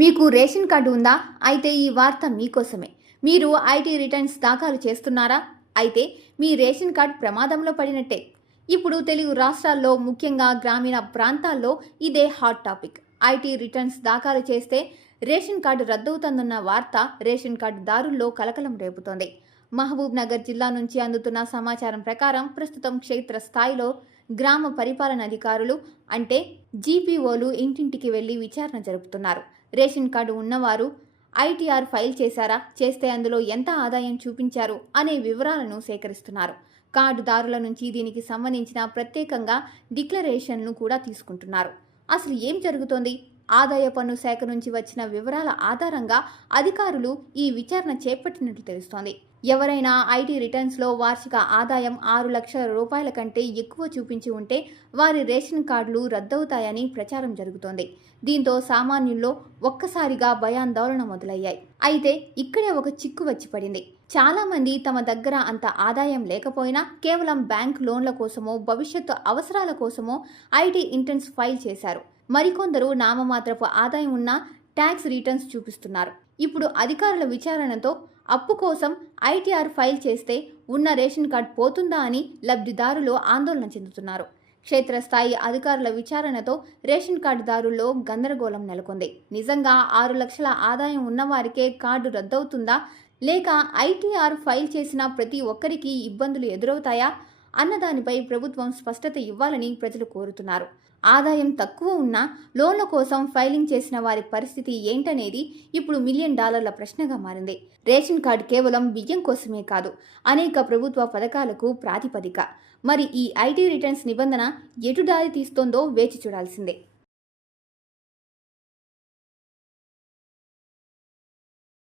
మీకు ration card ఉందా? అయితే ఈ వార్త మీకోసమే. మీరు ఐటీ రిటర్న్స్ దాఖలు చేస్తున్నారా? అయితే మీ రేషన్ కార్డు ప్రమాదంలో పడినట్టే. ఇప్పుడు తెలుగు రాష్ట్రాల్లో ముఖ్యంగా గ్రామీణ ప్రాంతాల్లో ఇదే హాట్ టాపిక్. ఐటీ రిటర్న్స్ దాఖలు చేస్తే రేషన్ కార్డు రద్దవుతుందన్న వార్త రేషన్ కార్డు దారుల్లో కలకలం రేపుతోంది. మహబూబ్ నగర్ జిల్లా నుంచి అందుతున్న సమాచారం ప్రకారం ప్రస్తుతం క్షేత్ర స్థాయిలో గ్రామ పరిపాలన అధికారులు అంటే జీపీఓలు ఇంటింటికి వెళ్లి విచారణ జరుపుతున్నారు. రేషన్ కార్డు ఉన్నవారు ఐటీఆర్ ఫైల్ చేశారా, చేస్తే అందులో ఎంత ఆదాయం చూపించారు అనే వివరాలను సేకరిస్తున్నారు. కార్డుదారుల నుంచి దీనికి సంబంధించిన ప్రత్యేకంగా డిక్లరేషన్ను కూడా తీసుకుంటున్నారు. అసలు ఏం జరుగుతోంది? ఆదాయ పన్ను శాఖ నుంచి వచ్చిన వివరాల ఆధారంగా అధికారులు ఈ విచారణ చేపట్టినట్లు తెలుస్తోంది. ఎవరైనా ఐటీ రిటర్న్స్లో వార్షిక ఆదాయం 6 లక్షల రూపాయల కంటే ఎక్కువ చూపించి ఉంటే వారి రేషన్ కార్డులు రద్దవుతాయని ప్రచారం జరుగుతోంది. దీంతో సామాన్యుల్లో ఒక్కసారిగా భయాందోళన మొదలయ్యాయి. అయితే ఇక్కడే ఒక చిక్కు వచ్చి పడింది. చాలా మంది తమ దగ్గర అంత ఆదాయం లేకపోయినా కేవలం బ్యాంక్ లోన్ల కోసమో భవిష్యత్తు అవసరాల కోసమో ఐటీ రిటర్న్స్ ఫైల్ చేశారు. మరికొందరు నామమాత్రపు ఆదాయం ఉన్న ట్యాక్స్ రిటర్న్స్ చూపిస్తున్నారు. ఇప్పుడు అధికారుల విచారణతో అప్పు కోసం ఐటీఆర్ ఫైల్ చేస్తే ఉన్న రేషన్ కార్డు పోతుందా అని లబ్ధిదారులు ఆందోళన చెందుతున్నారు. క్షేత్రస్థాయి అధికారుల విచారణతో రేషన్ కార్డుదారుల్లో గందరగోళం నెలకొంది. నిజంగా 6 లక్షల ఆదాయం ఉన్నవారికే కార్డు రద్దవుతుందా, లేక ఐటీఆర్ ఫైల్ చేసిన ప్రతి ఒక్కరికి ఇబ్బందులు ఎదురవుతాయా అన్నదానిపై ప్రభుత్వం స్పష్టత ఇవ్వాలని ప్రజలు కోరుతున్నారు. ఆదాయం తక్కువ ఉన్నా లోన్ల కోసం ఫైలింగ్ చేసిన వారి పరిస్థితి ఏంటనేది ఇప్పుడు $1 మిలియన్ ప్రశ్నగా మారింది. రేషన్ కార్డు కేవలం బియ్యం కోసమే కాదు, అనేక ప్రభుత్వ పథకాలకు ప్రాతిపదిక. మరి ఈ ఐటీ రిటర్న్స్ నిబంధన ఎటు దారి తీస్తోందో వేచి చూడాల్సిందే.